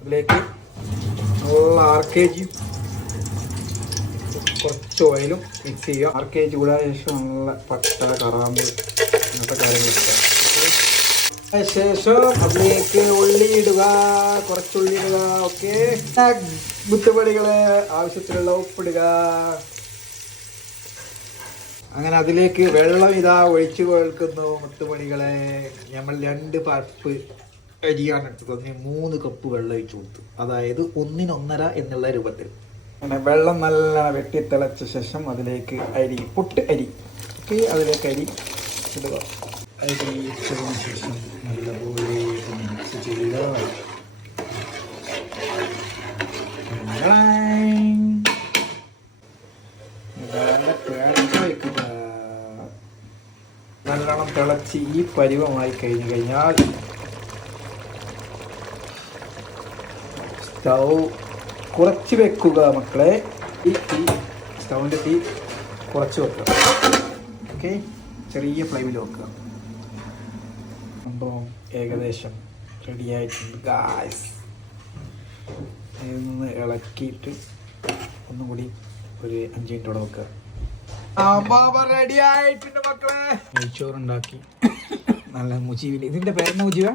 അതിലേക്ക് നല്ല RKG കുറച്ച് ഓയിലും മിക്സ് ചെയ്യുക. RKG കൂടാൻ ശേഷം നല്ല പട്ട കറാമ്പ് അങ്ങനത്തെ കാര്യങ്ങളൊക്കെ ശേഷം അതിലേക്ക് ഉള്ളി ഇടുക, കുറച്ചുള്ളി ഇടുക. ഓക്കെ, മുത്തുപൊടികള് ആവശ്യത്തിനുള്ള ഉപ്പിടുക. അങ്ങനെ അതിലേക്ക് വെള്ളം ഇതാ ഒഴിച്ചു കേൾക്കുന്നു. മുത്തുപൊടികളെ നമ്മൾ 2 കപ്പ് അരിയാണ് എടുത്തത്. 3 കപ്പ് വെള്ളം ഒഴിച്ചു കൊടുത്തു. അതായത് 1:1.5 എന്നുള്ള രൂപത്തിൽ. അങ്ങനെ വെള്ളം നല്ല വെട്ടിത്തിളച്ച ശേഷം അതിലേക്ക് അരി, പൊട്ട് അരി. ഓക്കെ, അതിലേക്ക് അരി ഇടുക. അരി ഇട്ടതിന് ശേഷം നല്ലപോലെ മിക്സ് ചെയ്യുക. നല്ലോണം തിളച്ച് ഈ പരുവമായി കഴിഞ്ഞാൽ സ്റ്റൗ കുറച്ച് വെക്കുക മക്കളെ. ഈ സ്റ്റൗവിൻ്റെ തീ കുറച്ച് വെക്കുക. ഓക്കെ, ചെറിയ ഫ്ലെയിമിൽ വെക്കുക. സംഭവം ഏകദേശം റെഡിയായിട്ടുണ്ട് ഗായ്സ്. ഇതിൽ നിന്ന് ഇളക്കിയിട്ട് ഒന്നും കൂടി ഒരു 5 മിനിറ്റോടെ വെക്കുക. റെഡി ആയിട്ടുണ്ട് മക്കളെ. നെയ്ച്ചോറുണ്ടാക്കി നല്ല മുജീബിൻ്റെ. ഇതിൻ്റെ പേരെന്താ മുജീബ?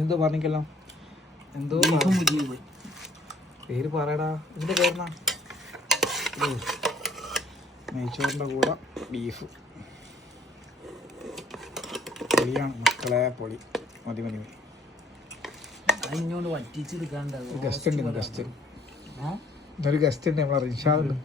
എന്തോ പറഞ്ഞിക്കല്ലോ, എന്തോ മുജീബ് പേര് പറയടാ. ഇതിൻ്റെ പേരെന്നാ? നെയ്ച്ചോറിൻ്റെ കൂടെ ബീഫ്. പൊളിയാണ് മക്കളെ, പൊളി. മതി മതി മതി. അതിനോട് വറ്റിച്ചെടുക്കാണ്ട് ഗസ്റ്റ് ഉണ്ട്. ഇതൊരു ഗസ്റ്റ് ഉണ്ട് നമ്മളെ റിൻഷാദ്.